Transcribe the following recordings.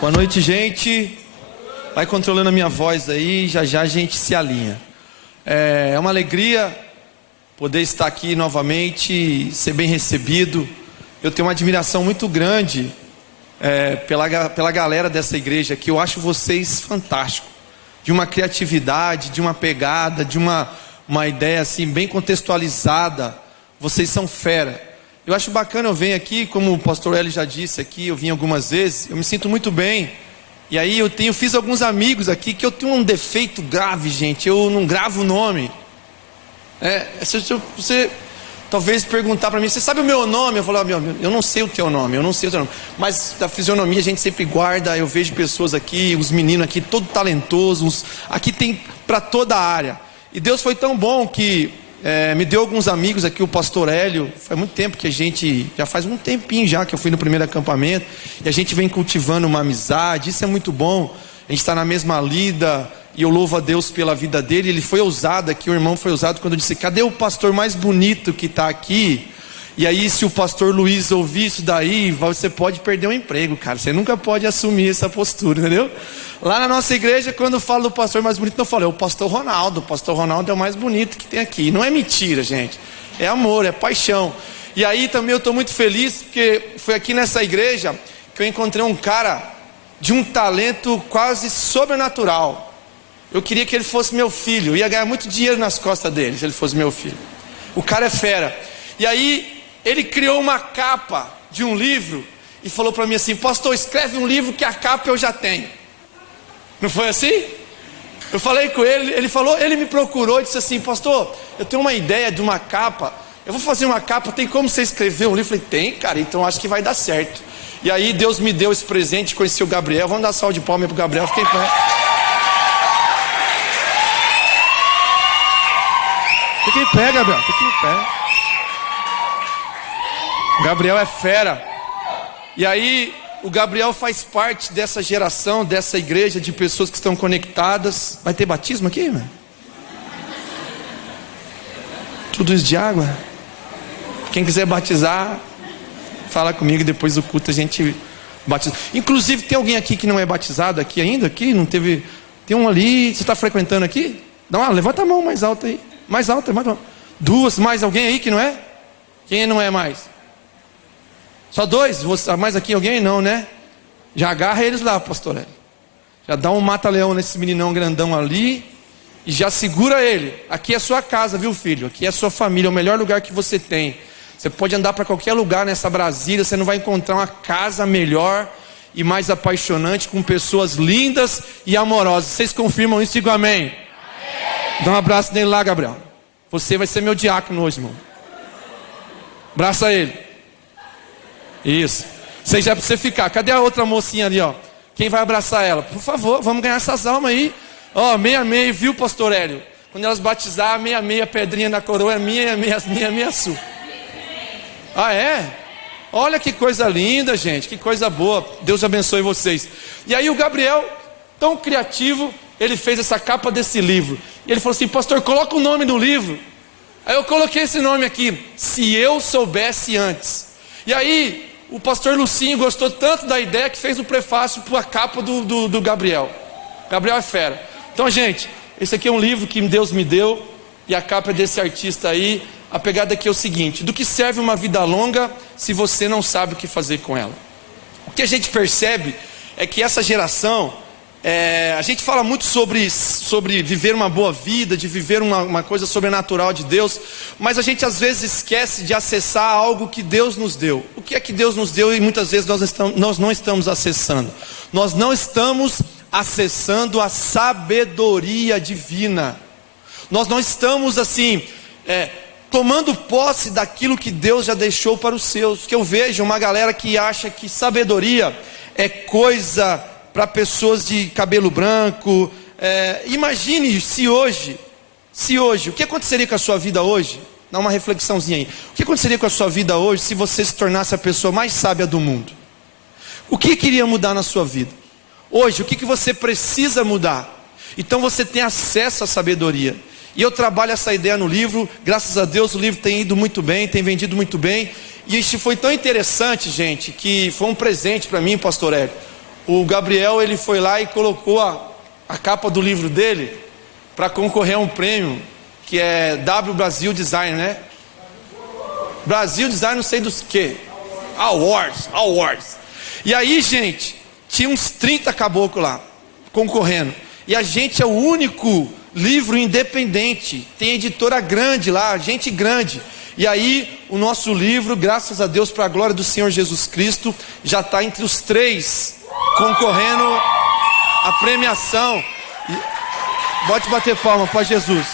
Boa noite, gente. Vai controlando a minha voz aí, já já a gente se alinha. É uma alegria poder estar aqui novamente, ser bem recebido. Eu tenho uma admiração muito grande pela galera dessa igreja aqui. Eu acho vocês fantásticos, de uma criatividade, de uma pegada, de uma ideia assim bem contextualizada. Vocês são fera. Eu acho bacana, eu venho aqui, como o pastor Hélio já disse aqui, eu vim algumas vezes, eu me sinto muito bem. E aí fiz alguns amigos aqui que eu tenho um defeito grave, gente, eu não gravo o nome. Se você talvez perguntar para mim, você sabe o meu nome? Eu falo, eu não sei o teu nome, eu não sei o teu nome. Mas da fisionomia a gente sempre guarda, eu vejo pessoas aqui, os meninos aqui, todos talentosos, aqui tem para toda a área. E Deus foi tão bom que me deu alguns amigos aqui, o pastor Hélio. Faz muito tempo que já faz um tempinho já que eu fui no primeiro acampamento, e a gente vem cultivando uma amizade, isso é muito bom. A gente está na mesma lida, e eu louvo a Deus pela vida dele. Ele foi ousado aqui, o irmão foi ousado quando eu disse, cadê o pastor mais bonito que está aqui? E aí se o pastor Luiz ouvir isso daí, você pode perder o emprego, cara, você nunca pode assumir essa postura, entendeu? Lá na nossa igreja, quando eu falo do pastor mais bonito, não falo, é o pastor Ronaldo. O pastor Ronaldo é o mais bonito que tem aqui. Não é mentira, gente. É amor, é paixão. E aí também eu estou muito feliz, porque foi aqui nessa igreja que eu encontrei um cara de um talento quase sobrenatural. Eu queria que ele fosse meu filho. Eu ia ganhar muito dinheiro nas costas dele, se ele fosse meu filho. O cara é fera. E aí ele criou uma capa de um livro e falou para mim assim, pastor, escreve um livro que a capa eu já tenho. Não foi assim? Eu falei com ele, ele me procurou e disse assim, pastor, eu tenho uma ideia de uma capa, eu vou fazer uma capa, tem como você escrever um livro? Eu falei, tem, cara, então acho que vai dar certo. E aí Deus me deu esse presente, conheci o Gabriel, vamos dar salve de palmas pro Gabriel, fiquei em pé. Fica em pé, Gabriel, fica em pé. O Gabriel é fera. E aí o Gabriel faz parte dessa geração, dessa igreja de pessoas que estão conectadas. Vai ter batismo aqui, mano? Tudo isso de água? Quem quiser batizar, fala comigo, depois do culto a gente batiza. Inclusive tem alguém aqui que não é batizado aqui ainda? Aqui não teve. Tem um ali, você está frequentando aqui? Levanta a mão mais alta aí. Mais alta, mais alta. Duas, mais alguém aí que não é? Quem não é mais? Só dois? Mais aqui alguém? Não, né? Já agarra eles lá, pastor Hélio. Já dá um mata-leão nesse meninão grandão ali e já segura ele. Aqui é sua casa, viu, filho? Aqui é sua família, é o melhor lugar que você tem. Você pode andar para qualquer lugar nessa Brasília, você não vai encontrar uma casa melhor e mais apaixonante, com pessoas lindas e amorosas. Vocês confirmam isso? Digam amém. Amém. Dá um abraço nele lá, Gabriel. Você vai ser meu diácono hoje, irmão. Abraça ele. Isso. Seja para você ficar. Cadê a outra mocinha ali, ó? Quem vai abraçar ela? Por favor, vamos ganhar essas almas aí. Ó, meia, viu, pastor Hélio? Quando elas batizar, meia, pedrinha na coroa é minha, minha sua. Ah, é? Olha que coisa linda, gente. Que coisa boa. Deus abençoe vocês. E aí o Gabriel, tão criativo, ele fez essa capa desse livro. E ele falou assim, pastor, coloca o nome do livro. Aí eu coloquei esse nome aqui, Se Eu Soubesse Antes. E aí o pastor Lucinho gostou tanto da ideia que fez o prefácio para a capa do Gabriel. Gabriel é fera. Então, gente, esse aqui é um livro que Deus me deu, e a capa é desse artista aí. A pegada aqui é o seguinte: do que serve uma vida longa se você não sabe o que fazer com ela? O que a gente percebe é que essa geração, a gente fala muito sobre viver uma boa vida, de viver uma coisa sobrenatural de Deus, mas a gente às vezes esquece de acessar algo que Deus nos deu. O que é que Deus nos deu e muitas vezes nós não estamos acessando? Nós não estamos acessando a sabedoria divina. Nós não estamos assim, tomando posse daquilo que Deus já deixou para os seus. Que eu vejo uma galera que acha que sabedoria é coisa para pessoas de cabelo branco. Imagine se hoje, o que aconteceria com a sua vida hoje? Dá uma reflexãozinha aí. O que aconteceria com a sua vida hoje se você se tornasse a pessoa mais sábia do mundo? O que queria mudar na sua vida? Hoje, o que você precisa mudar? Então você tem acesso à sabedoria. E eu trabalho essa ideia no livro. Graças a Deus o livro tem ido muito bem, tem vendido muito bem. E isso foi tão interessante, gente, que foi um presente para mim, pastor Hélio. O Gabriel, ele foi lá e colocou a capa do livro dele para concorrer a um prêmio, que é W Brasil Design, né? Brasil Design, não sei dos que. Awards. E aí, gente, tinha uns 30 caboclos lá, concorrendo. E a gente é o único livro independente. Tem editora grande lá, gente grande. E aí, o nosso livro, graças a Deus, para a glória do Senhor Jesus Cristo, já está entre os 3, concorrendo à premiação. Pode bater palma para Jesus.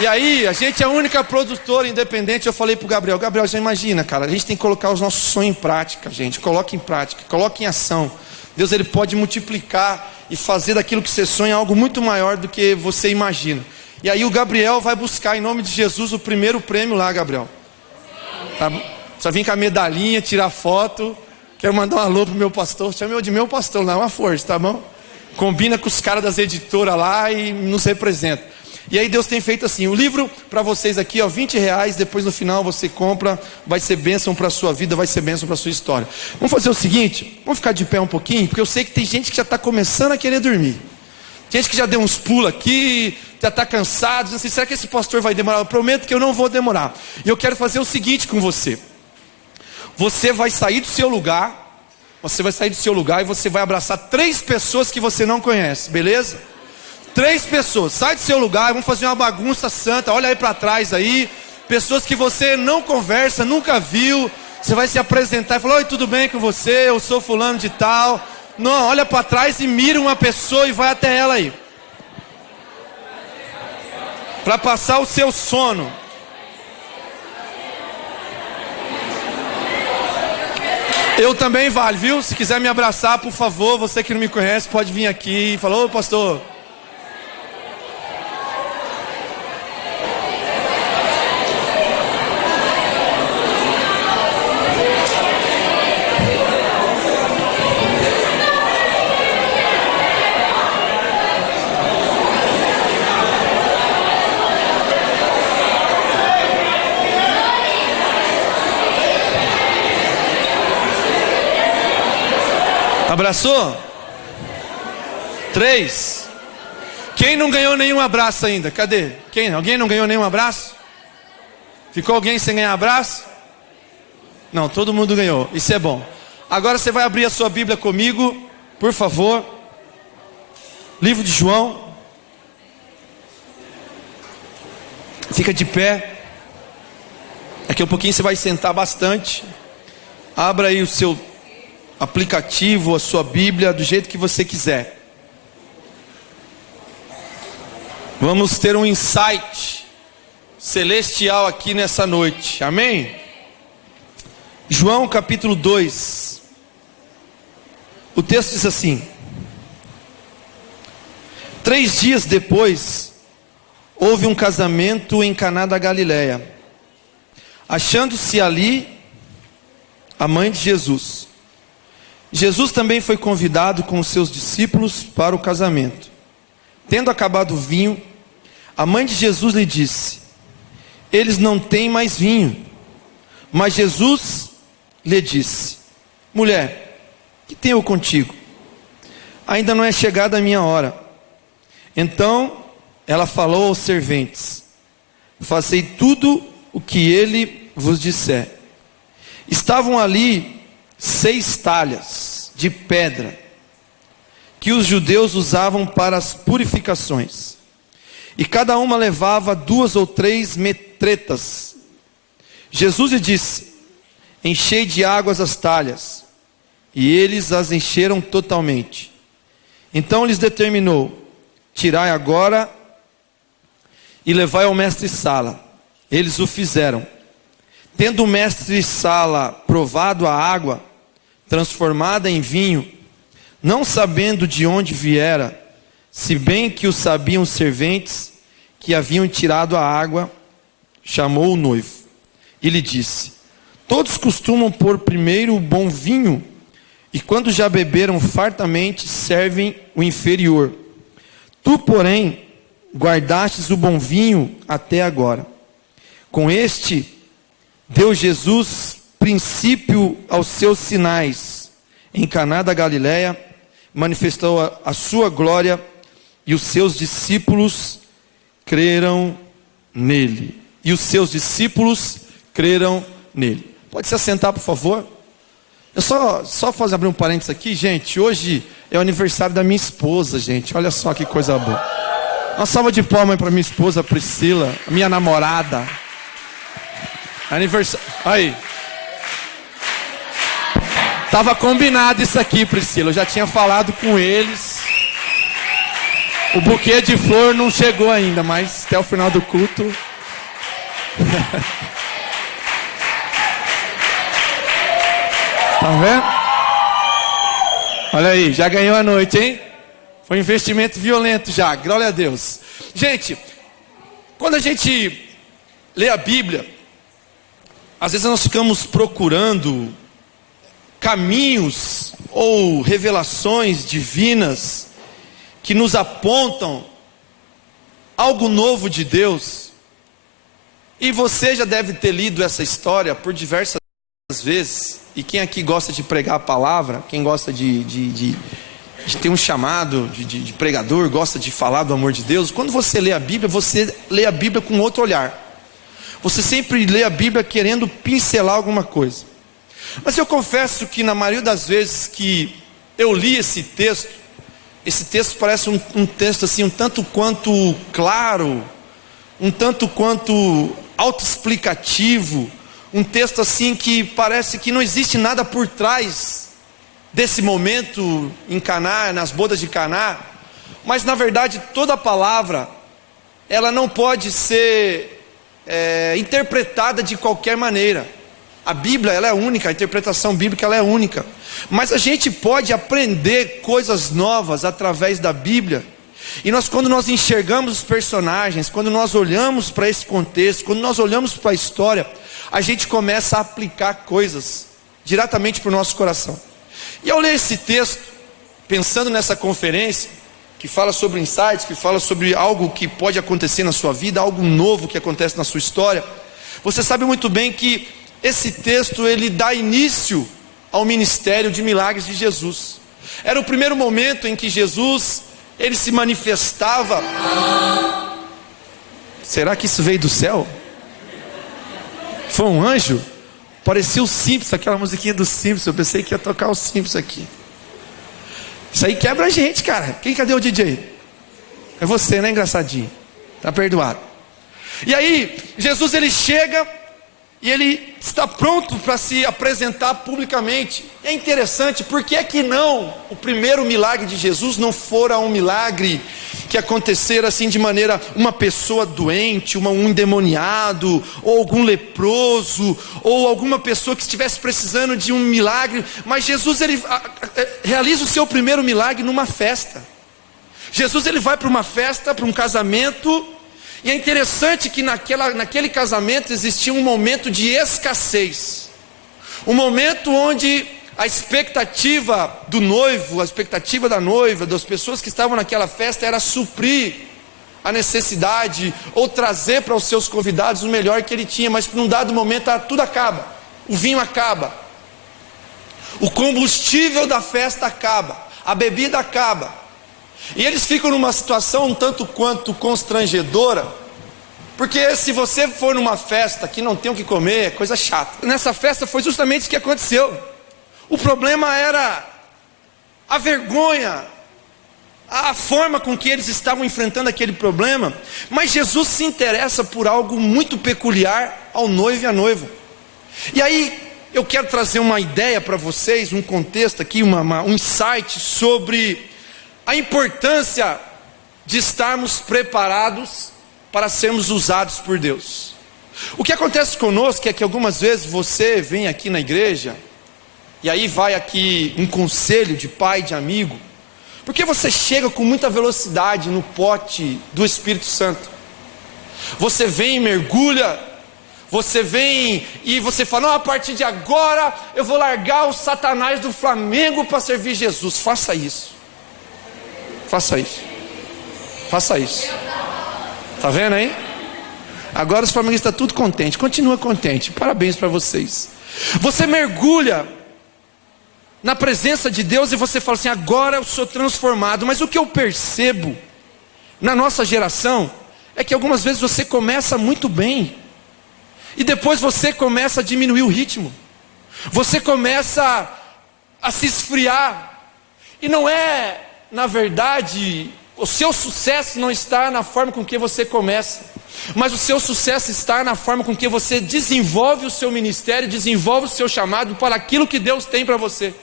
E aí, a gente é a única produtora independente. Eu falei pro Gabriel, já imagina, cara, a gente tem que colocar os nossos sonhos em prática, gente. Coloque em prática, coloque em ação. Deus, ele pode multiplicar e fazer daquilo que você sonha algo muito maior do que você imagina. E aí o Gabriel vai buscar, em nome de Jesus, o primeiro prêmio lá, Gabriel. Tá? Só vim com a medalhinha, tirar foto. Quero mandar um alô pro meu pastor. Chama eu de meu pastor lá, uma força, tá bom? Combina com os caras das editoras lá e nos representa. E aí Deus tem feito assim, o livro para vocês aqui, ó, R$20, depois no final você compra, vai ser bênção para a sua vida, vai ser bênção para a sua história. Vamos fazer o seguinte, vamos ficar de pé um pouquinho, porque eu sei que tem gente que já está começando a querer dormir. Tem gente que já deu uns pulos aqui, já está cansado, diz assim, será que esse pastor vai demorar? Eu prometo que eu não vou demorar. E eu quero fazer o seguinte com você. Você vai sair do seu lugar, e você vai abraçar 3 pessoas que você não conhece, beleza? 3 pessoas, sai do seu lugar, vamos fazer uma bagunça santa, olha aí para trás aí, pessoas que você não conversa, nunca viu, você vai se apresentar e falar, oi, tudo bem com você, eu sou fulano de tal. Não, olha para trás e mira uma pessoa e vai até ela aí, para passar o seu sono. Eu também vale, viu? Se quiser me abraçar, por favor, você que não me conhece, pode vir aqui e falar, ô pastor. Abraçou? 3. Quem não ganhou nenhum abraço ainda? Cadê? Quem? Alguém não ganhou nenhum abraço? Ficou alguém sem ganhar abraço? Não, todo mundo ganhou. Isso é bom. Agora você vai abrir a sua Bíblia comigo, por favor. Livro de João. Fica de pé. Daqui a um pouquinho você vai sentar bastante. Abra aí o seu aplicativo, a sua Bíblia, do jeito que você quiser. Vamos ter um insight celestial aqui nessa noite, amém? João capítulo 2. O texto diz assim: 3 dias depois, houve um casamento em Caná da Galileia, achando-se ali a mãe de Jesus. Jesus também foi convidado com os seus discípulos para o casamento. Tendo acabado o vinho, a mãe de Jesus lhe disse: eles não têm mais vinho. Mas Jesus lhe disse: mulher, que tenho contigo? Ainda não é chegada a minha hora. Então ela falou aos serventes: fazei tudo o que ele vos disser. Estavam ali 6 talhas de pedra que os judeus usavam para as purificações, e cada uma levava 2 ou 3 metretas. Jesus lhe disse: enchei de águas as talhas, e eles as encheram totalmente. Então lhes determinou: tirai agora e levai ao mestre-sala. Eles o fizeram. Tendo o mestre-sala provado a água transformada em vinho, não sabendo de onde viera, se bem que o sabiam os serventes que haviam tirado a água, chamou o noivo e lhe disse: todos costumam pôr primeiro o bom vinho, e quando já beberam fartamente, servem o inferior. Tu, porém, guardastes o bom vinho até agora. Com este deu Jesus princípio aos seus sinais. Em Caná da Galileia, manifestou a sua glória e os seus discípulos creram nele. E os seus discípulos creram nele. Pode se assentar, por favor? Eu só fazer abrir um parênteses aqui, gente. Hoje é o aniversário da minha esposa, gente. Olha só que coisa boa. Uma salva de palmas para minha esposa Priscila, minha namorada. Aniversário. Aí. Tava combinado isso aqui, Priscila. Eu já tinha falado com eles. O buquê de flor não chegou ainda, mas até o final do culto. Tá vendo? Olha aí, já ganhou a noite, hein? Foi um investimento violento já, glória a Deus. Gente, quando a gente lê a Bíblia, às vezes nós ficamos procurando caminhos ou revelações divinas que nos apontam algo novo de Deus. E você já deve ter lido essa história por diversas vezes. E quem aqui gosta de pregar a palavra, quem gosta de ter um chamado de pregador, gosta de falar do amor de Deus, quando você lê a Bíblia, você lê a Bíblia com outro olhar. Você sempre lê a Bíblia querendo pincelar alguma coisa. Mas eu confesso que na maioria das vezes que eu li esse texto parece um texto assim, um tanto quanto claro, um tanto quanto autoexplicativo, um texto assim que parece que não existe nada por trás desse momento em Caná, nas bodas de Caná. Mas na verdade toda a palavra, ela não pode ser interpretada de qualquer maneira. A Bíblia, ela é única, a interpretação bíblica, ela é única. Mas a gente pode aprender coisas novas através da Bíblia. E quando nós enxergamos os personagens, quando nós olhamos para esse contexto, quando nós olhamos para a história, a gente começa a aplicar coisas diretamente para o nosso coração. E ao ler esse texto, pensando nessa conferência, que fala sobre insights, que fala sobre algo que pode acontecer na sua vida, algo novo que acontece na sua história, você sabe muito bem que esse texto, ele dá início ao ministério de milagres de Jesus. Era o primeiro momento em que Jesus, ele se manifestava. Será que isso veio do céu? Foi um anjo? Parecia o Simpsons, aquela musiquinha do Simpsons. Eu pensei que ia tocar o Simpsons aqui. Isso aí quebra a gente, cara. Cadê o DJ? É você, né, engraçadinho? Tá perdoado. E aí, Jesus, ele chega e ele está pronto para se apresentar publicamente. É interessante, por que é que não o primeiro milagre de Jesus não fora um milagre que acontecera assim de maneira, uma pessoa doente, um endemoniado, ou algum leproso, ou alguma pessoa que estivesse precisando de um milagre. Mas Jesus, ele realiza o seu primeiro milagre numa festa. Jesus, ele vai para uma festa, para um casamento. E é interessante que naquele casamento existia um momento de escassez. Um momento onde a expectativa do noivo, a expectativa da noiva, das pessoas que estavam naquela festa era suprir a necessidade ou trazer para os seus convidados o melhor que ele tinha. Mas num dado momento tudo acaba. O vinho acaba. O combustível da festa acaba. A bebida acaba. E eles ficam numa situação um tanto quanto constrangedora, porque se você for numa festa que não tem o que comer, é coisa chata. Nessa festa foi justamente isso que aconteceu. O problema era a vergonha, a forma com que eles estavam enfrentando aquele problema. Mas Jesus se interessa por algo muito peculiar ao noivo e à noiva. E aí eu quero trazer uma ideia para vocês, um contexto aqui, um insight sobre a importância de estarmos preparados para sermos usados por Deus. O que acontece conosco é que algumas vezes você vem aqui na igreja, e aí vai aqui um conselho de pai, de amigo, porque você chega com muita velocidade no pote do Espírito Santo. Você vem e mergulha, você vem e você fala, não, a partir de agora eu vou largar o Satanás do Flamengo para servir Jesus. Faça isso. Faça isso. Faça isso. Está vendo aí? Agora os flamenguistas estão tudo contente. Continua contente. Parabéns para vocês. Você mergulha na presença de Deus e você fala assim: agora eu sou transformado. Mas o que eu percebo na nossa geração é que algumas vezes você começa muito bem e depois você começa a diminuir o ritmo. Você começa a se esfriar. E não é, na verdade, o seu sucesso não está na forma com que você começa, mas o seu sucesso está na forma com que você desenvolve o seu ministério, desenvolve o seu chamado para aquilo que Deus tem para você.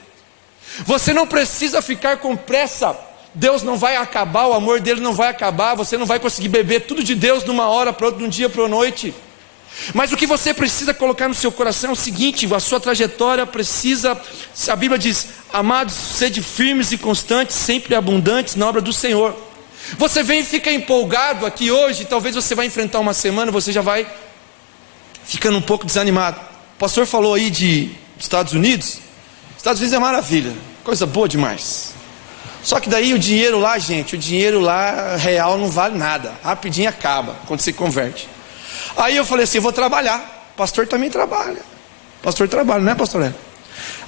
Você não precisa ficar com pressa. Deus não vai acabar, o amor dele não vai acabar. Você não vai conseguir beber tudo de Deus de uma hora para outra, de um dia para a noite. Mas o que você precisa colocar no seu coração é o seguinte: a sua trajetória precisa, a Bíblia diz: amados, sede firmes e constantes, sempre abundantes na obra do Senhor. Você vem e fica empolgado aqui hoje, talvez você vai enfrentar uma semana, você já vai ficando um pouco desanimado. O pastor falou aí de Estados Unidos. Estados Unidos é maravilha, coisa boa demais. Só que daí o dinheiro lá, gente, o dinheiro lá real não vale nada, rapidinho acaba quando você converte. Aí eu falei assim: eu vou trabalhar. Pastor também trabalha. Pastor trabalha, não é, pastor Hélio?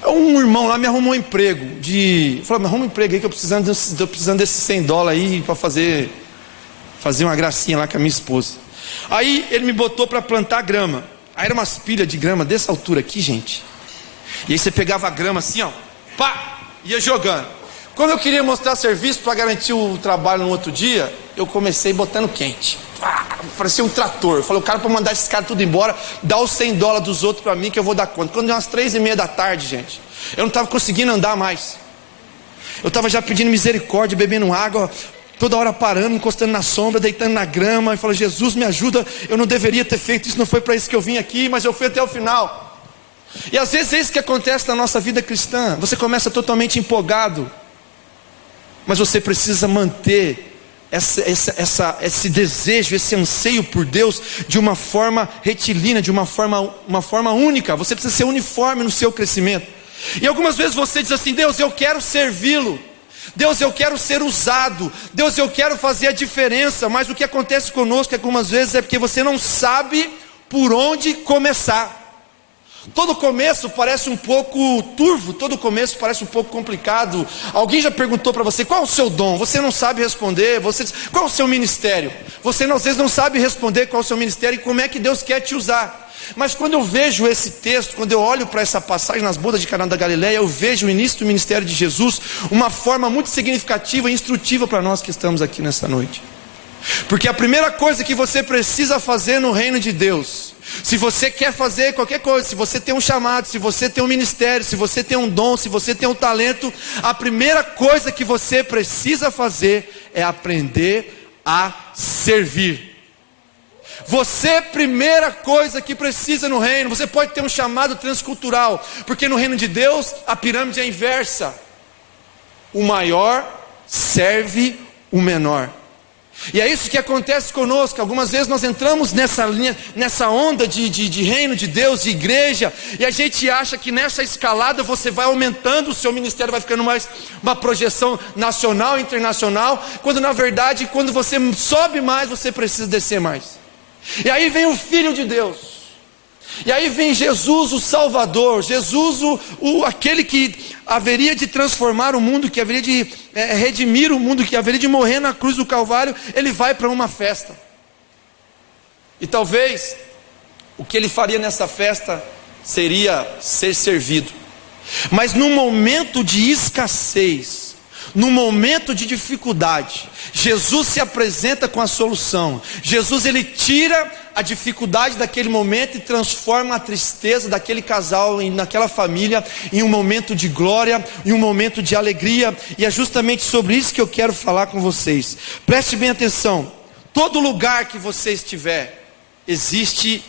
Um irmão lá me arrumou um emprego. Falou: me arruma um emprego aí que eu estou precisando desses $100 aí para fazer uma gracinha lá com a minha esposa. Aí ele me botou para plantar grama. Aí era umas pilhas de grama dessa altura aqui, gente. E aí você pegava a grama assim, ó, pá, ia jogando. Quando eu queria mostrar serviço para garantir o trabalho no outro dia, eu comecei botando quente. Parecia um trator. Eu falei: o cara, para mandar esses caras tudo embora, dá os $100 dos outros para mim que eu vou dar conta. Quando deu umas 3:30 da tarde, gente, eu não estava conseguindo andar mais. Eu estava já pedindo misericórdia, bebendo água, toda hora parando, encostando na sombra, deitando na grama. E falei: Jesus, me ajuda, eu não deveria ter feito isso, não foi para isso que eu vim aqui, mas eu fui até o final. E às vezes é isso que acontece na nossa vida cristã. Você começa totalmente empolgado, mas você precisa manter esse desejo, esse anseio por Deus de uma forma retilínea, de uma forma única. Você precisa ser uniforme no seu crescimento. E algumas vezes você diz assim: Deus, eu quero servi-lo. Deus, eu quero ser usado. Deus, eu quero fazer a diferença. Mas o que acontece conosco algumas vezes é porque você não sabe por onde começar. Todo começo parece um pouco turvo, todo começo parece um pouco complicado. Alguém já perguntou para você: qual é o seu dom? Você não sabe responder. Qual é o seu ministério? Você às vezes não sabe responder qual é o seu ministério e como é que Deus quer te usar. Mas quando eu vejo esse texto, quando eu olho para essa passagem nas bodas de Caná da Galileia, eu vejo o início do ministério de Jesus, uma forma muito significativa e instrutiva para nós que estamos aqui nessa noite. Porque a primeira coisa que você precisa fazer no reino de Deus, se você quer fazer qualquer coisa, se você tem um chamado, se você tem um ministério, se você tem um dom, se você tem um talento, a primeira coisa que você precisa fazer é aprender a servir. Você, primeira coisa que precisa no reino. Você pode ter um chamado transcultural, porque no reino de Deus a pirâmide é inversa. O maior serve o menor. E é isso que acontece conosco. Algumas vezes nós entramos nessa linha, nessa onda de reino de Deus, de igreja, e a gente acha que nessa escalada você vai aumentando, o seu ministério vai ficando mais uma projeção nacional, internacional, quando na verdade, quando você sobe mais, você precisa descer mais. E aí vem o Filho de Deus, e aí vem Jesus o Salvador, Jesus aquele que haveria de transformar o mundo, que haveria de redimir o mundo, que haveria de morrer na cruz do Calvário. Ele vai para uma festa, e talvez o que ele faria nessa festa seria ser servido. Mas num momento de escassez, num momento de dificuldade, Jesus se apresenta com a solução. Jesus, ele tira a dificuldade daquele momento e transforma a tristeza daquele casal, naquela família, em um momento de glória, em um momento de alegria. E é justamente sobre isso que eu quero falar com vocês. Preste bem atenção. Todo lugar que você estiver, existe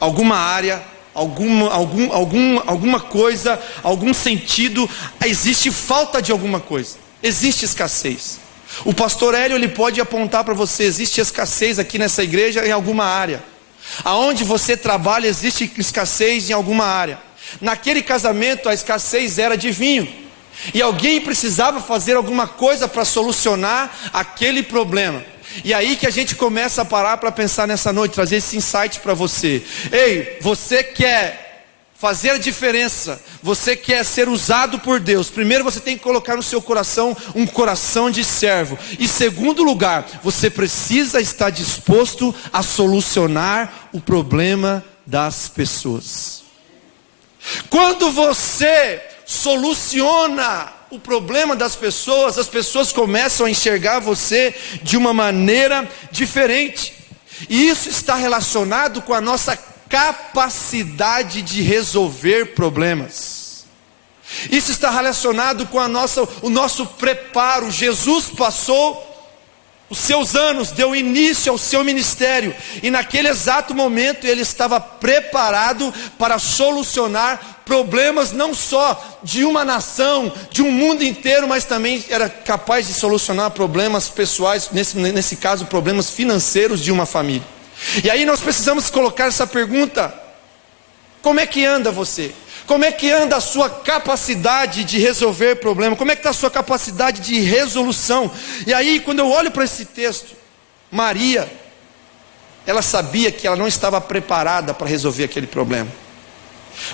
alguma área, alguma coisa, algum sentido, existe falta de alguma coisa, existe escassez. O pastor Hélio, ele pode apontar para você: existe escassez aqui nessa igreja em alguma área. Aonde você trabalha, existe escassez em alguma área. Naquele casamento a escassez era de vinho, e alguém precisava fazer alguma coisa para solucionar aquele problema. E aí que a gente começa a parar para pensar nessa noite, trazer esse insight para você. Ei, você quer fazer a diferença, você quer ser usado por Deus, primeiro você tem que colocar no seu coração um coração de servo. E segundo lugar, você precisa estar disposto a solucionar o problema das pessoas. Quando você soluciona o problema das pessoas, as pessoas começam a enxergar você de uma maneira diferente. E isso está relacionado com a nossa capacidade de resolver problemas. Isso está relacionado com o nosso preparo. Jesus passou os seus anos, deu início ao seu ministério, e naquele exato momento ele estava preparado para solucionar problemas não só de uma nação, de um mundo inteiro, mas também era capaz de solucionar problemas pessoais, nesse caso problemas financeiros de uma família. E aí nós precisamos colocar essa pergunta: como é que anda você? Como é que anda a sua capacidade de resolver problema? Como é que está a sua capacidade de resolução? E aí, quando eu olho para esse texto, Maria, ela sabia que ela não estava preparada para resolver aquele problema.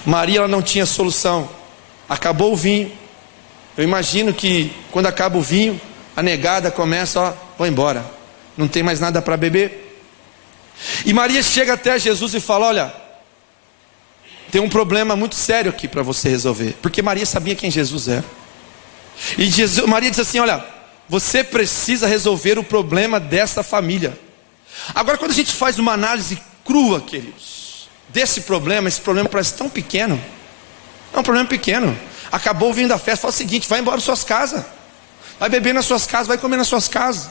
Maria, ela não tinha solução. Acabou o vinho. Eu imagino que quando acaba o vinho, a negada começa, vou embora, não tem mais nada para beber. E Maria chega até Jesus e fala: olha, tem um problema muito sério aqui para você resolver. Porque Maria sabia quem Jesus era. E Maria diz assim: olha, você precisa resolver o problema dessa família. Agora, quando a gente faz uma análise crua, queridos, desse problema, esse problema parece tão pequeno. É um problema pequeno. Acabou o vinho da festa, fala o seguinte: vai embora das suas casas, vai beber nas suas casas, vai comer nas suas casas.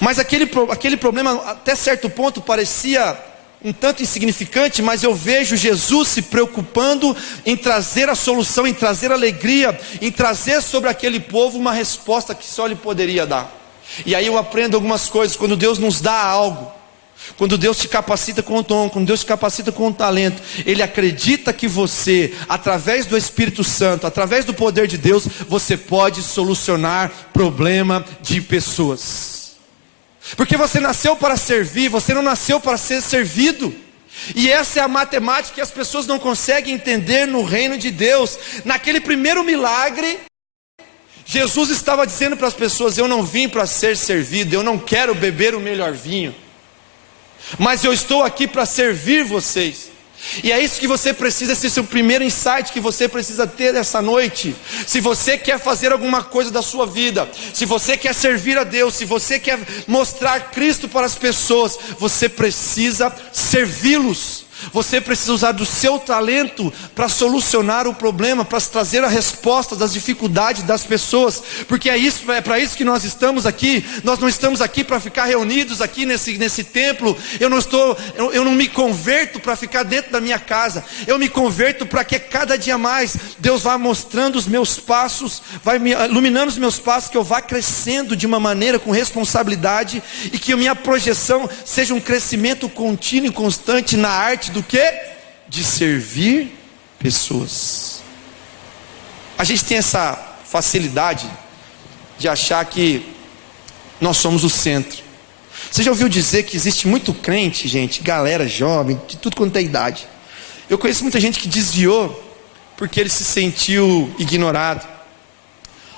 Mas aquele problema, até certo ponto, parecia um tanto insignificante, mas eu vejo Jesus se preocupando em trazer a solução, em trazer alegria, em trazer sobre aquele povo uma resposta que só ele poderia dar. E aí eu aprendo algumas coisas. Quando Deus nos dá algo, quando Deus te capacita com o dom, quando Deus te capacita com o talento, Ele acredita que você, através do Espírito Santo, através do poder de Deus, você pode solucionar problema de pessoas. Porque você nasceu para servir, você não nasceu para ser servido. E essa é a matemática que as pessoas não conseguem entender no reino de Deus. Naquele primeiro milagre, Jesus estava dizendo para as pessoas: eu não vim para ser servido, eu não quero beber o melhor vinho, mas eu estou aqui para servir vocês. E é isso que você precisa, esse é o primeiro insight que você precisa ter essa noite. Se você quer fazer alguma coisa da sua vida, se você quer servir a Deus, se você quer mostrar Cristo para as pessoas, você precisa servi-los. Você precisa usar do seu talento para solucionar o problema, para trazer a resposta das dificuldades das pessoas. Porque é para isso que nós estamos aqui. Nós não estamos aqui para ficar reunidos aqui nesse templo. Eu não me converto para ficar dentro da minha casa. Eu me converto para que cada dia mais Deus vá mostrando os meus passos, vai me iluminando os meus passos, que eu vá crescendo de uma maneira com responsabilidade, e que a minha projeção seja um crescimento contínuo e constante na arte do que? De servir pessoas. A gente tem essa facilidade de achar que nós somos o centro. Você já ouviu dizer que existe muito crente, gente, galera jovem, de tudo quanto é idade. Eu conheço muita gente que desviou porque ele se sentiu ignorado.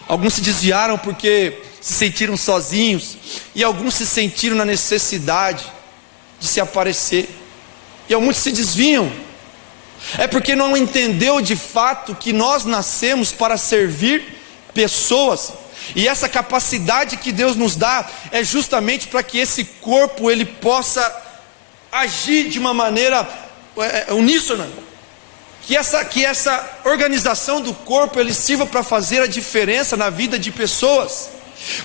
Alguns se desviaram porque se sentiram sozinhos, e alguns se sentiram na necessidade de se aparecer. E muitos se desviam, é porque não entendeu de fato que nós nascemos para servir pessoas. E essa capacidade que Deus nos dá é justamente para que esse corpo ele possa agir de uma maneira uníssona, que essa organização do corpo ele sirva para fazer a diferença na vida de pessoas.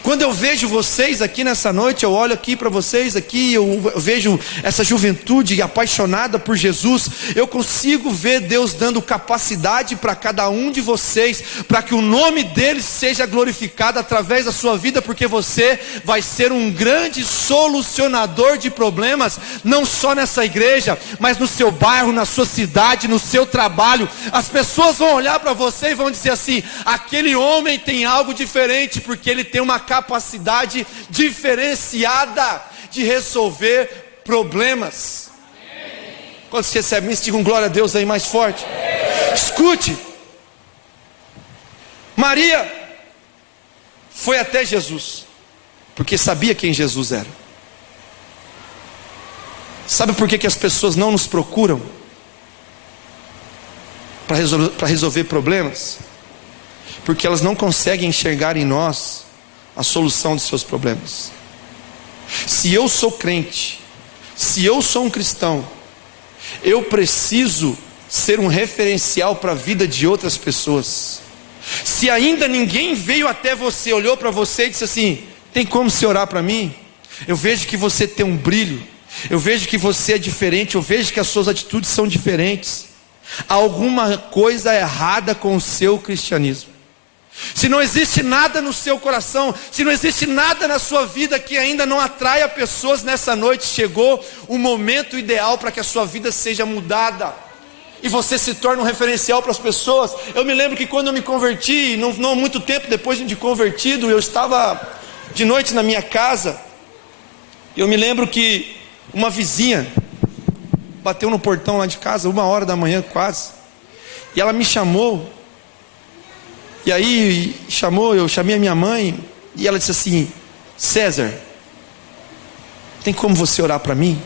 Quando eu vejo vocês aqui nessa noite, eu olho aqui para vocês aqui, eu vejo essa juventude apaixonada por Jesus, eu consigo ver Deus dando capacidade para cada um de vocês, para que o nome dele seja glorificado através da sua vida, porque você vai ser um grande solucionador de problemas, não só nessa igreja, mas no seu bairro, na sua cidade, no seu trabalho. As pessoas vão olhar para você e vão dizer assim: aquele homem tem algo diferente, porque ele tem uma capacidade diferenciada de resolver problemas. Quando você recebe isso, digam glória a Deus aí mais forte. Escute, Maria foi até Jesus, porque sabia quem Jesus era. Sabe por que as pessoas não nos procuram para resolver problemas? Porque elas não conseguem enxergar em nós a solução dos seus problemas. Se eu sou crente, se eu sou um cristão, eu preciso ser um referencial para a vida de outras pessoas. Se ainda ninguém veio até você, olhou para você e disse assim: tem como você orar para mim? Eu vejo que você tem um brilho, eu vejo que você é diferente, eu vejo que as suas atitudes são diferentes. Há alguma coisa errada com o seu cristianismo. Se não existe nada no seu coração, se não existe nada na sua vida que ainda não atraia pessoas, nessa noite chegou o momento ideal para que a sua vida seja mudada e você se torne um referencial para as pessoas. Eu me lembro que quando eu me converti, não muito tempo depois de convertido, eu estava de noite na minha casa. Eu me lembro que uma vizinha bateu no portão lá de casa, 1h da manhã quase, e ela me chamou. E aí eu chamei a minha mãe, e ela disse assim: César, tem como você orar para mim?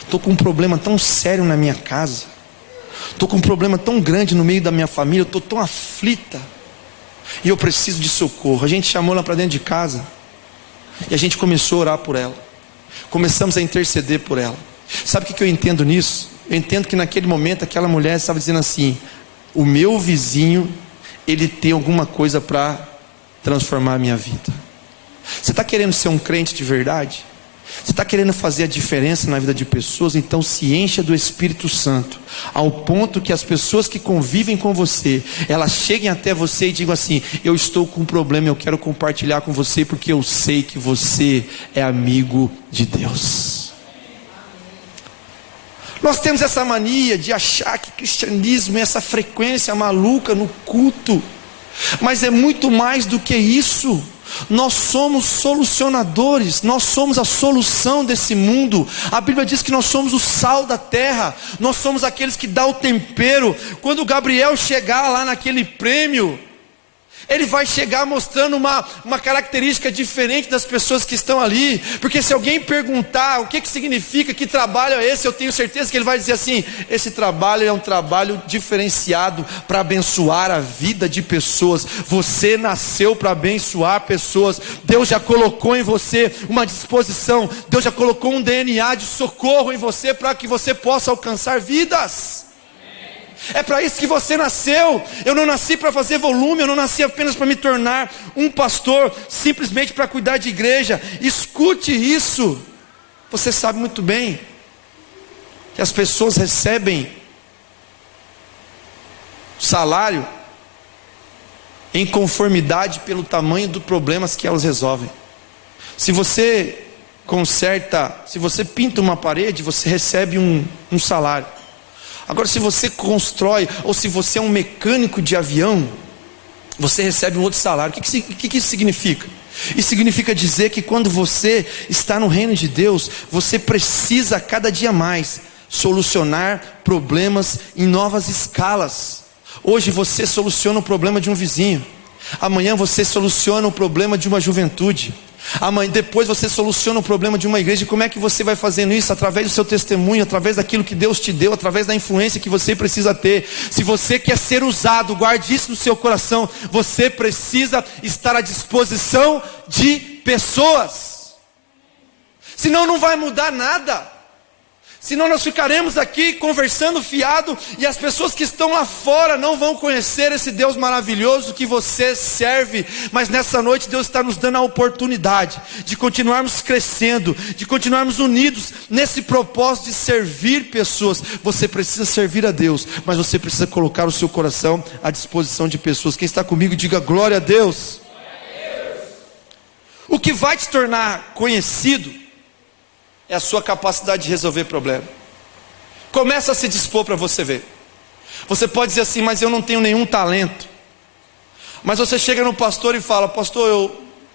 Estou com um problema tão sério na minha casa, estou com um problema tão grande no meio da minha família, eu estou tão aflita, e eu preciso de socorro. A gente chamou ela para dentro de casa, e a gente começou a orar por ela, começamos a interceder por ela. Sabe o que eu entendo nisso? Eu entendo que naquele momento aquela mulher estava dizendo assim: o meu vizinho, ele tem alguma coisa para transformar a minha vida. Você está querendo ser um crente de verdade? Você está querendo fazer a diferença na vida de pessoas? Então se encha do Espírito Santo, ao ponto que as pessoas que convivem com você, elas cheguem até você e digam assim: eu estou com um problema, eu quero compartilhar com você, porque eu sei que você é amigo de Deus. Nós temos essa mania de achar que cristianismo é essa frequência maluca no culto, mas é muito mais do que isso. Nós somos solucionadores, nós somos a solução desse mundo. A Bíblia diz que nós somos o sal da terra, nós somos aqueles que dão o tempero. Quando o Gabriel chegar lá naquele prêmio, ele vai chegar mostrando uma característica diferente das pessoas que estão ali. Porque se alguém perguntar o que significa, que trabalho é esse, eu tenho certeza que ele vai dizer assim: esse trabalho é um trabalho diferenciado para abençoar a vida de pessoas. Você nasceu para abençoar pessoas. Deus já colocou em você uma disposição, Deus já colocou um DNA de socorro em você, para que você possa alcançar vidas. É para isso que você nasceu. Eu não nasci para fazer volume, eu não nasci apenas para me tornar um pastor, simplesmente para cuidar de igreja. Escute isso. Você sabe muito bem que as pessoas recebem salário em conformidade pelo tamanho dos problemas que elas resolvem. Se você conserta, se você pinta uma parede, você recebe um salário. Agora, se você constrói, ou se você é um mecânico de avião, você recebe um outro salário. O que isso significa? Isso significa dizer que quando você está no reino de Deus, você precisa cada dia mais solucionar problemas em novas escalas. Hoje você soluciona o problema de um vizinho, amanhã você soluciona o problema de uma juventude, depois você soluciona o problema de uma igreja. Como é que você vai fazendo isso? Através do seu testemunho, através daquilo que Deus te deu, através da influência que você precisa ter. Se você quer ser usado, guarde isso no seu coração. Você precisa estar à disposição de pessoas, senão não vai mudar nada. Senão nós ficaremos aqui conversando fiado, e as pessoas que estão lá fora não vão conhecer esse Deus maravilhoso que você serve. Mas nessa noite Deus está nos dando a oportunidade de continuarmos crescendo, de continuarmos unidos nesse propósito de servir pessoas. Você precisa servir a Deus, mas você precisa colocar o seu coração à disposição de pessoas. Quem está comigo, diga glória a Deus. O que vai te tornar conhecido é a sua capacidade de resolver problema. Começa a se dispor para você ver. Você pode dizer assim: mas eu não tenho nenhum talento. Mas você chega no pastor e fala: pastor,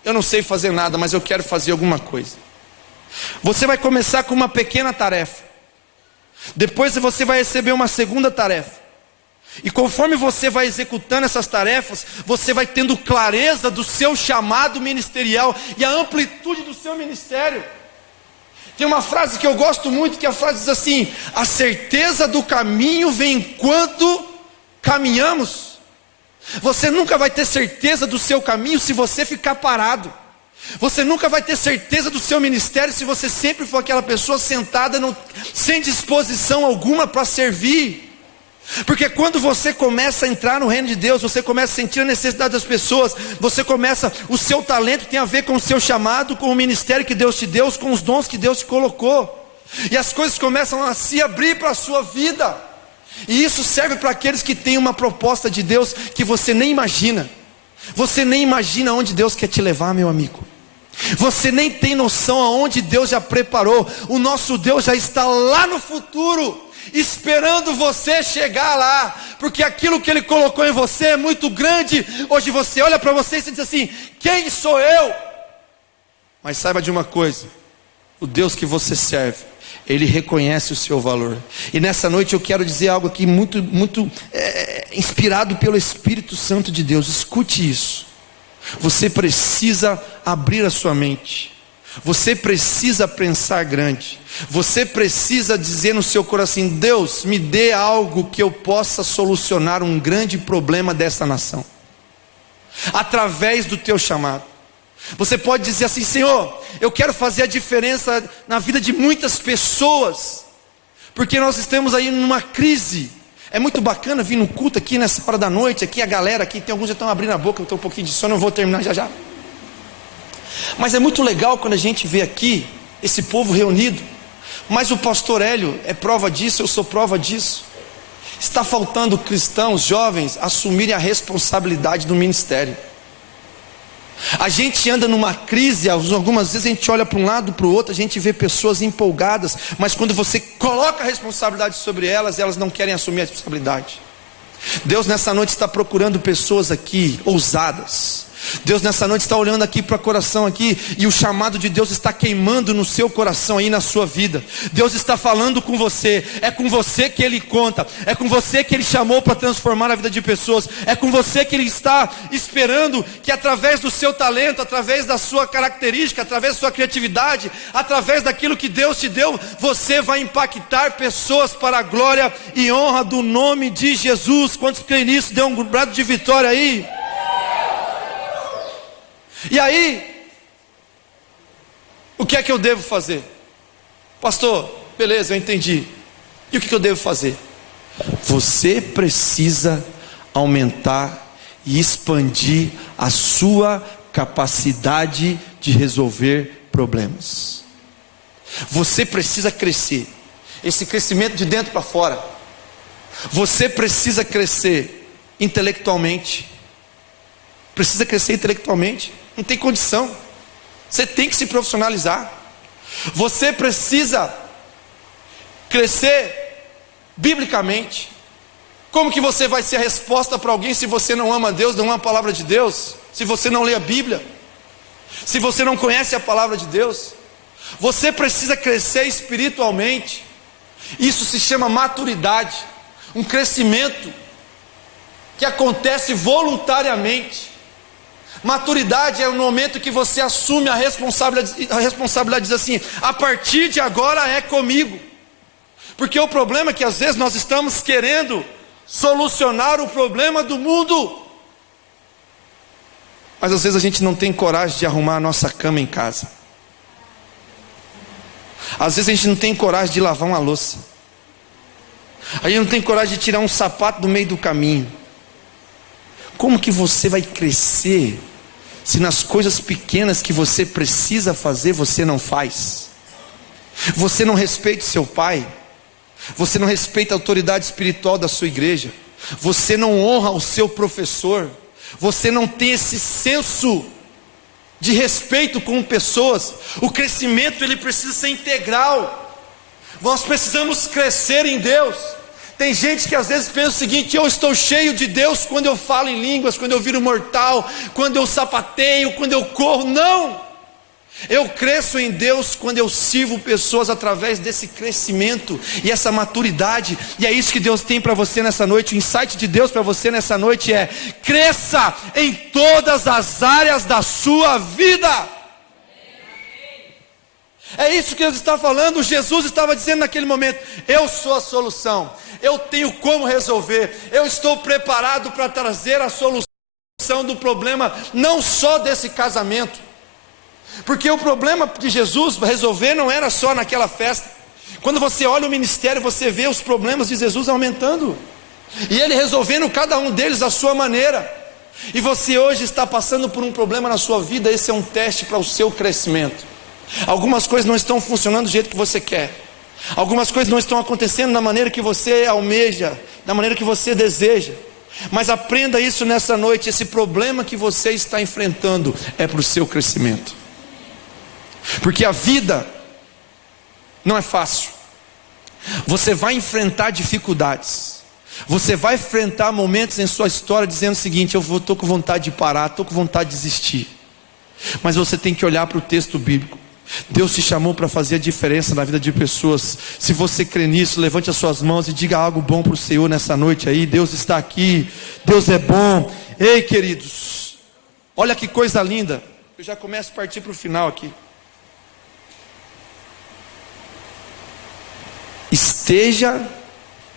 eu não sei fazer nada, mas eu quero fazer alguma coisa. Você vai começar com uma pequena tarefa. Depois você vai receber uma segunda tarefa. E conforme você vai executando essas tarefas, você vai tendo clareza do seu chamado ministerial e a amplitude do seu ministério. Tem uma frase que eu gosto muito, que a frase diz assim: a certeza do caminho vem enquanto caminhamos. Você nunca vai ter certeza do seu caminho se você ficar parado. Você nunca vai ter certeza do seu ministério se você sempre for aquela pessoa sentada sem disposição alguma para servir. Porque quando você começa a entrar no reino de Deus, você começa a sentir a necessidade das pessoas, o seu talento tem a ver com o seu chamado, com o ministério que Deus te deu, com os dons que Deus te colocou. E as coisas começam a se abrir para a sua vida. E isso serve para aqueles que têm uma proposta de Deus que você nem imagina. Você nem imagina onde Deus quer te levar, meu amigo. Você nem tem noção aonde Deus já preparou. O nosso Deus já está lá no futuro, esperando você chegar lá, porque aquilo que Ele colocou em você é muito grande. Hoje você olha para você e diz assim: quem sou eu? Mas saiba de uma coisa: o Deus que você serve, Ele reconhece o seu valor. E nessa noite eu quero dizer algo aqui muito inspirado pelo Espírito Santo de Deus. Escute isso. Você precisa abrir a sua mente. Você precisa pensar grande. Você precisa dizer no seu coração: Deus, me dê algo que eu possa solucionar um grande problema dessa nação, através do teu chamado. Você pode dizer assim: Senhor, eu quero fazer a diferença na vida de muitas pessoas, porque nós estamos aí numa crise. É muito bacana vir no culto aqui nessa hora da noite. Aqui a galera, aqui tem alguns já estão abrindo a boca. Eu estou um pouquinho de sono, eu vou terminar já. Mas é muito legal quando a gente vê aqui esse povo reunido. Mas o pastor Hélio é prova disso, eu sou prova disso. Está faltando cristãos, jovens, assumirem a responsabilidade do ministério. A gente anda numa crise, algumas vezes a gente olha para um lado, para o outro, a gente vê pessoas empolgadas, mas quando você coloca a responsabilidade sobre elas, elas não querem assumir a responsabilidade. Deus nessa noite está procurando pessoas aqui, ousadas. Deus nessa noite está olhando aqui para o coração aqui, e o chamado de Deus está queimando no seu coração aí, na sua vida. Deus está falando com você. É com você que Ele conta. É com você que Ele chamou para transformar a vida de pessoas. É com você que Ele está esperando que através do seu talento, através da sua característica, através da sua criatividade, através daquilo que Deus te deu, você vai impactar pessoas para a glória e honra do nome de Jesus. Quantos creem nisso? Dê um brado de vitória aí. E aí, o que é que eu devo fazer? Pastor, beleza, eu entendi. E o que eu devo fazer? Você precisa aumentar e expandir a sua capacidade de resolver problemas. Você precisa crescer. Esse crescimento de dentro para fora. Você precisa crescer intelectualmente. Precisa crescer intelectualmente. Não tem condição. Você tem que se profissionalizar. Você precisa crescer biblicamente. Como que você vai ser a resposta para alguém se você não ama Deus, não ama a palavra de Deus? Se você não lê a Bíblia? Se você não conhece a palavra de Deus? Você precisa crescer espiritualmente. Isso se chama maturidade. Um crescimento que acontece voluntariamente. Maturidade é o momento que você assume a responsabilidade diz assim: a partir de agora é comigo. Porque o problema é que às vezes nós estamos querendo solucionar o problema do mundo, mas às vezes a gente não tem coragem de arrumar a nossa cama em casa. Às vezes a gente não tem coragem de lavar uma louça. A gente não tem coragem de tirar um sapato do meio do caminho. Como que você vai crescer se nas coisas pequenas que você precisa fazer, você não faz? Você não respeita seu pai. Você não respeita a autoridade espiritual da sua igreja. Você não honra o seu professor. Você não tem esse senso de respeito com pessoas. O crescimento ele precisa ser integral. Nós precisamos crescer em Deus. Tem gente que às vezes pensa o seguinte: eu estou cheio de Deus quando eu falo em línguas, quando eu viro mortal, quando eu sapateio, quando eu corro. Não! Eu cresço em Deus quando eu sirvo pessoas através desse crescimento e essa maturidade. E é isso que Deus tem para você nessa noite. O insight de Deus para você nessa noite é: cresça em todas as áreas da sua vida. É isso que Deus está falando. Jesus estava dizendo naquele momento: eu sou a solução, eu tenho como resolver, eu estou preparado para trazer a solução do problema, não só desse casamento. Porque o problema de Jesus resolver não era só naquela festa. Quando você olha o ministério, você vê os problemas de Jesus aumentando, e Ele resolvendo cada um deles à sua maneira. E você hoje está passando por um problema na sua vida. Esse é um teste para o seu crescimento. Algumas coisas não estão funcionando do jeito que você quer. Algumas coisas não estão acontecendo da maneira que você almeja, da maneira que você deseja. Mas aprenda isso nessa noite: esse problema que você está enfrentando é para o seu crescimento. Porque a vida não é fácil. Você vai enfrentar dificuldades. Você vai enfrentar momentos em sua história dizendo o seguinte: eu estou com vontade de parar, estou com vontade de desistir. Mas você tem que olhar para o texto bíblico. Deus te chamou para fazer a diferença na vida de pessoas. Se você crê nisso, levante as suas mãos e diga algo bom para o Senhor nessa noite aí. Deus está aqui, Deus é bom. Ei, queridos, olha que coisa linda. Eu já começo a partir para o final aqui. Esteja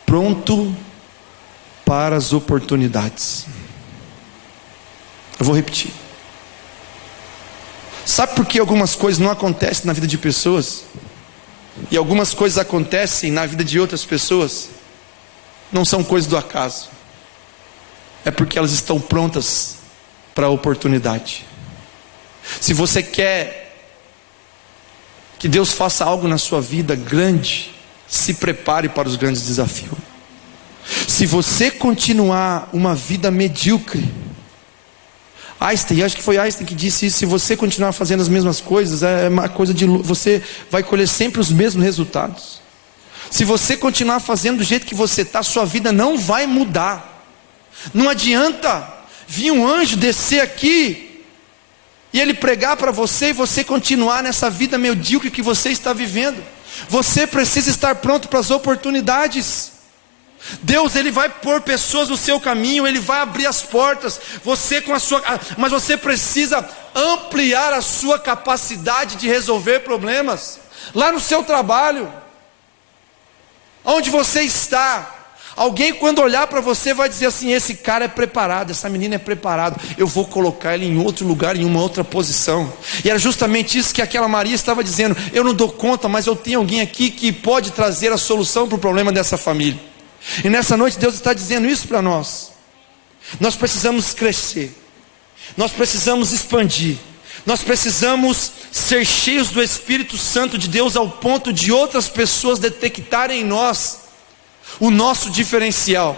pronto para as oportunidades. Eu vou repetir. Sabe por que algumas coisas não acontecem na vida de pessoas e algumas coisas acontecem na vida de outras pessoas? Não são coisas do acaso. É porque elas estão prontas para a oportunidade. Se você quer que Deus faça algo na sua vida grande, se prepare para os grandes desafios. Se você continuar uma vida medíocre, Einstein, acho que foi Einstein que disse isso: se você continuar fazendo as mesmas coisas, é uma coisa de você vai colher sempre os mesmos resultados. Se você continuar fazendo do jeito que você está, sua vida não vai mudar. Não adianta vir um anjo descer aqui e ele pregar para você e você continuar nessa vida medíocre que você está vivendo. Você precisa estar pronto para as oportunidades. Deus, Ele vai pôr pessoas no seu caminho, Ele vai abrir as portas, mas você precisa ampliar a sua capacidade de resolver problemas. Lá no seu trabalho, onde você está, alguém quando olhar para você vai dizer assim: esse cara é preparado, essa menina é preparada, eu vou colocar ele em outro lugar, em uma outra posição. E era justamente isso que aquela Maria estava dizendo: eu não dou conta, mas eu tenho alguém aqui que pode trazer a solução para o problema dessa família. E nessa noite Deus está dizendo isso para nós. Nós precisamos crescer, nós precisamos expandir, nós precisamos ser cheios do Espírito Santo de Deus ao ponto de outras pessoas detectarem em nós o nosso diferencial.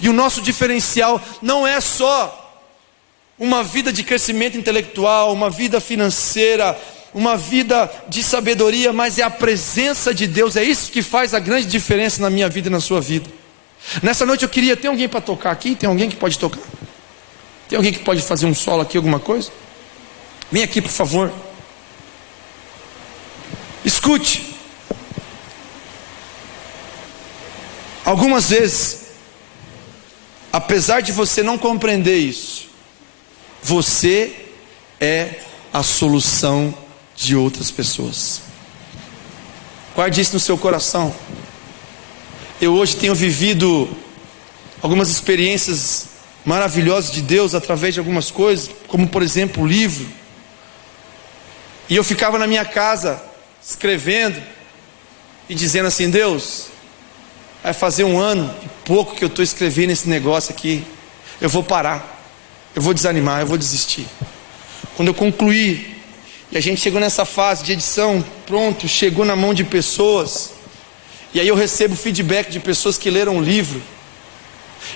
E o nosso diferencial não é só uma vida de crescimento intelectual, uma vida financeira, uma vida de sabedoria, mas é a presença de Deus. É isso que faz a grande diferença na minha vida e na sua vida. Nessa noite eu queria ter alguém para tocar aqui. Tem alguém que pode tocar? Tem alguém que pode fazer um solo aqui, alguma coisa? Vem aqui, por favor. Escute. Algumas vezes, apesar de você não compreender isso, você é a solução de outras pessoas. Guarde isso no seu coração. Eu hoje tenho vivido algumas experiências maravilhosas de Deus através de algumas coisas, como por exemplo o livro. E eu ficava na minha casa escrevendo e dizendo assim: Deus, vai fazer 1 ano e pouco que eu estou escrevendo esse negócio aqui, eu vou parar, eu vou desanimar, eu vou desistir. Quando eu concluí, e a gente chegou nessa fase de edição, pronto, chegou na mão de pessoas, e aí eu recebo feedback de pessoas que leram o livro,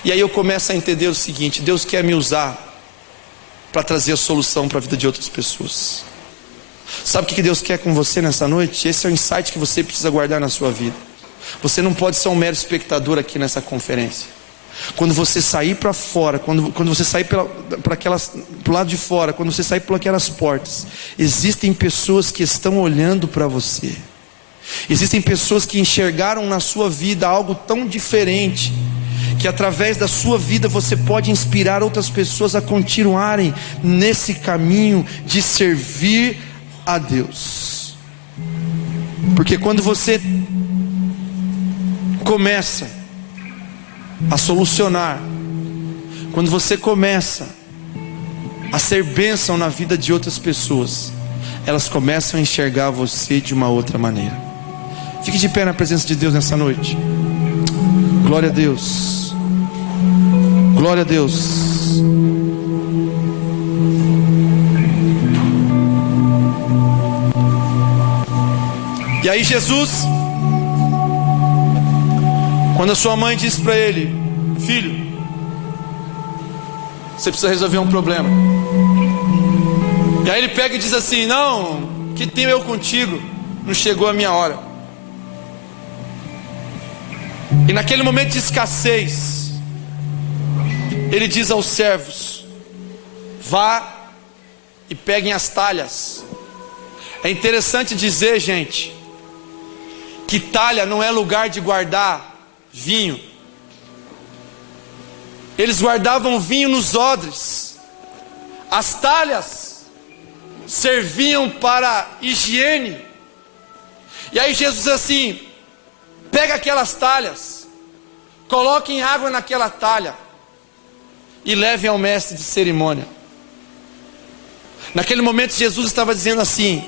e aí eu começo a entender o seguinte: Deus quer me usar para trazer a solução para a vida de outras pessoas. Sabe o que Deus quer com você nessa noite? Esse é o insight que você precisa guardar na sua vida. Você não pode ser um mero espectador aqui nessa conferência. Quando você sair para fora, quando você sair para o lado de fora, quando você sair por aquelas portas, existem pessoas que estão olhando para você. Existem pessoas que enxergaram na sua vida algo tão diferente, que através da sua vida você pode inspirar outras pessoas a continuarem nesse caminho de servir a Deus. Porque quando você começa a solucionar, quando você começa a ser bênção na vida de outras pessoas, elas começam a enxergar você de uma outra maneira. Fique de pé na presença de Deus nessa noite. Glória a Deus. Glória a Deus. E aí Jesus, quando a sua mãe disse para ele: filho, você precisa resolver um problema. E aí ele pega e diz assim: não, que tenho eu contigo, não chegou a minha hora. E naquele momento de escassez, ele diz aos servos: vá e peguem as talhas. É interessante dizer, gente, que talha não é lugar de guardar vinho. Eles guardavam vinho nos odres. As talhas serviam para higiene. E aí Jesus diz assim: pega aquelas talhas, coloquem água naquela talha e levem ao mestre de cerimônia. Naquele momento Jesus estava dizendo assim: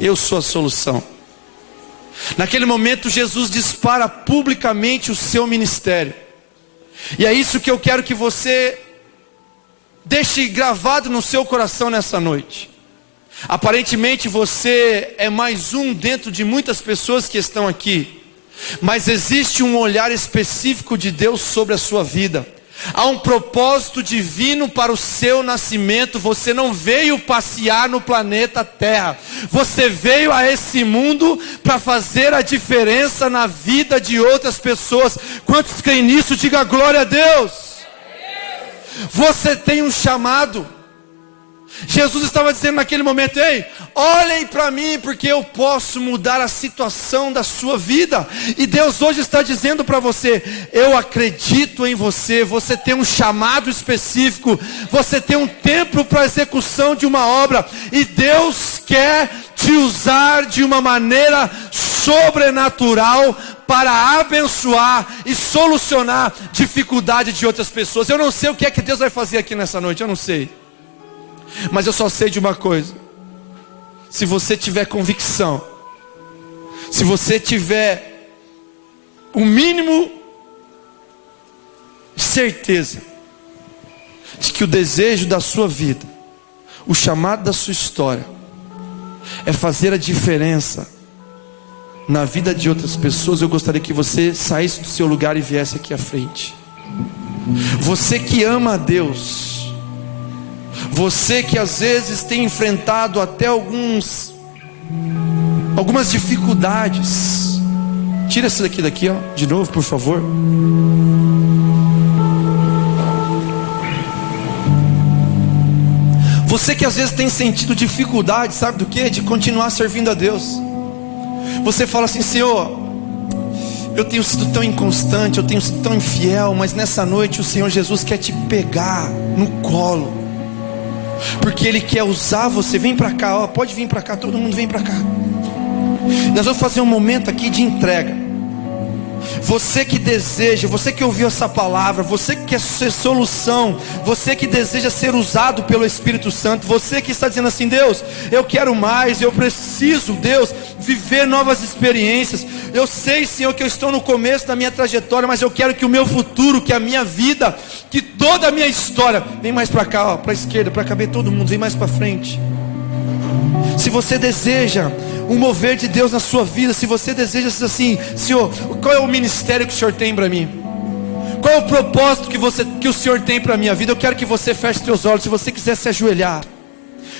eu sou a solução. Naquele momento Jesus dispara publicamente o seu ministério. E é isso que eu quero que você deixe gravado no seu coração nessa noite. Aparentemente você é mais um dentro de muitas pessoas que estão aqui, mas existe um olhar específico de Deus sobre a sua vida. Há um propósito divino para o seu nascimento. Você não veio passear no planeta Terra. Você veio a esse mundo para fazer a diferença na vida de outras pessoas. Quantos creem nisso? Diga glória a Deus. Você tem um chamado. Jesus estava dizendo naquele momento: ei, olhem para mim, porque eu posso mudar a situação da sua vida. E Deus hoje está dizendo para você: eu acredito em você. Você tem um chamado específico, você tem um tempo para a execução de uma obra, e Deus quer te usar de uma maneira sobrenatural para abençoar e solucionar dificuldade de outras pessoas. Eu não sei o que é que Deus vai fazer aqui nessa noite, eu não sei. Mas eu só sei de uma coisa: se você tiver convicção, se você tiver o mínimo de certeza de que o desejo da sua vida, o chamado da sua história é fazer a diferença na vida de outras pessoas, eu gostaria que você saísse do seu lugar e viesse aqui à frente. Você que ama a Deus, você que às vezes tem enfrentado até algumas dificuldades. Tira esse daqui, ó, de novo, por favor. Você que às vezes tem sentido dificuldade, sabe do que? De continuar servindo a Deus. Você fala assim: Senhor, eu tenho sido tão inconstante, eu tenho sido tão infiel, mas nessa noite o Senhor Jesus quer te pegar no colo, porque Ele quer usar você. Vem para cá, ó, pode vir para cá, todo mundo vem para cá. Nós vamos fazer um momento aqui de entrega. Você que deseja, você que ouviu essa palavra, você que quer ser solução, você que deseja ser usado pelo Espírito Santo, você que está dizendo assim: Deus, eu quero mais, eu preciso, Deus, viver novas experiências. Eu sei, Senhor, que eu estou no começo da minha trajetória, mas eu quero que o meu futuro, que a minha vida, que toda a minha história, vem mais para cá, ó, para a esquerda, para caber todo mundo, vem mais para frente. Se você deseja um mover de Deus na sua vida, se você deseja assim: Senhor, qual é o ministério que o Senhor tem para mim? Qual é o propósito que o Senhor tem para a minha vida? Eu quero que você feche seus olhos. Se você quiser se ajoelhar,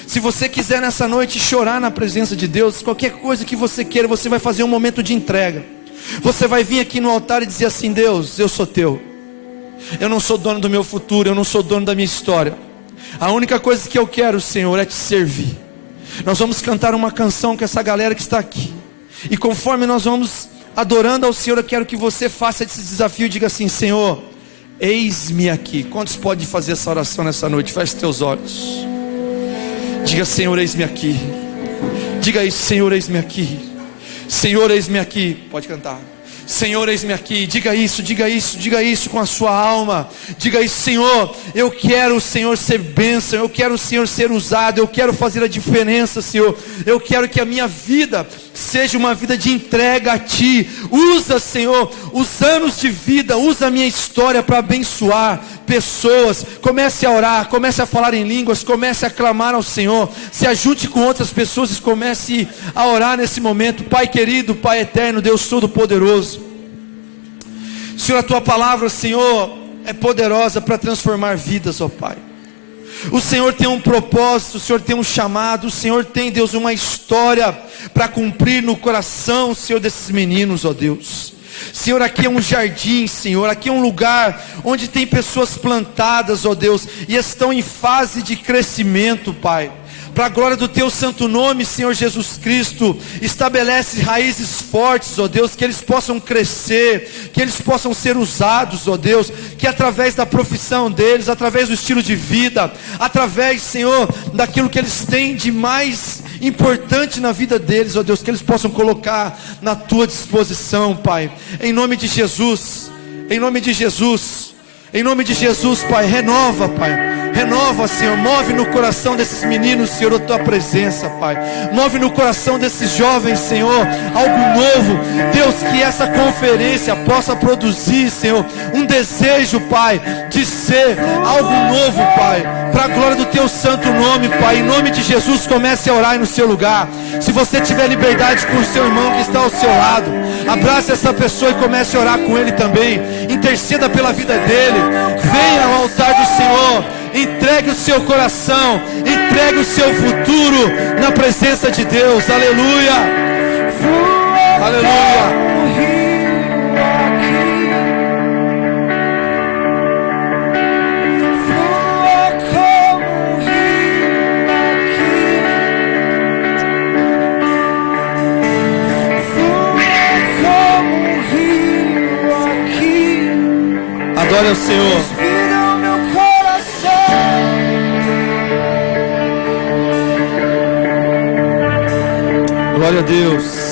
se você quiser nessa noite chorar na presença de Deus, qualquer coisa que você queira, você vai fazer um momento de entrega. Você vai vir aqui no altar e dizer assim: Deus, eu sou teu. Eu não sou dono do meu futuro, eu não sou dono da minha história. A única coisa que eu quero, Senhor, é te servir. Nós vamos cantar uma canção com essa galera que está aqui. E conforme nós vamos adorando ao Senhor, eu quero que você faça esse desafio e diga assim: Senhor, eis-me aqui. Quantos podem fazer essa oração nessa noite? Feche teus olhos. Diga: Senhor, eis-me aqui. Diga isso: Senhor, eis-me aqui. Senhor, eis-me aqui. Pode cantar. Senhor, eis-me aqui. Diga isso com a sua alma. Diga isso: Senhor, eu quero, Senhor, ser bênção. Eu quero, Senhor, ser usado. Eu quero fazer a diferença, Senhor. Eu quero que a minha vida seja uma vida de entrega a Ti. Usa, Senhor, os anos de vida, usa a minha história para abençoar pessoas. Comece a orar, comece a falar em línguas, comece a clamar ao Senhor. Se ajunte com outras pessoas e comece a orar nesse momento. Pai querido, Pai eterno, Deus Todo-Poderoso, Senhor, a Tua palavra, Senhor, é poderosa para transformar vidas, ó Pai. O Senhor tem um propósito, o Senhor tem um chamado, o Senhor tem, Deus, uma história para cumprir no coração, Senhor, desses meninos, ó Deus. Senhor, aqui é um jardim, Senhor, aqui é um lugar onde tem pessoas plantadas, ó Deus, e estão em fase de crescimento, Pai. Para a glória do Teu santo nome, Senhor Jesus Cristo, estabelece raízes fortes, ó Deus, que eles possam crescer, que eles possam ser usados, ó Deus, que através da profissão deles, através do estilo de vida, através, Senhor, daquilo que eles têm de mais importante na vida deles, ó Deus, que eles possam colocar na Tua disposição, Pai, em nome de Jesus, em nome de Jesus. Em nome de Jesus, Pai, renova, Pai. Renova, Senhor, move no coração desses meninos, Senhor, a Tua presença, Pai. Move no coração desses jovens, Senhor, algo novo. Deus, que essa conferência possa produzir, Senhor, um desejo, Pai, de ser algo novo, Pai. Para a glória do Teu santo nome, Pai. Em nome de Jesus, comece a orar aí no seu lugar. Se você tiver liberdade com o seu irmão que está ao seu lado, abrace essa pessoa e comece a orar com ele também. Interceda pela vida dele. Venha ao altar do Senhor. Entregue o seu coração, entregue o seu futuro na presença de Deus. Aleluia, aleluia. Adore ao Senhor. Glória a Deus.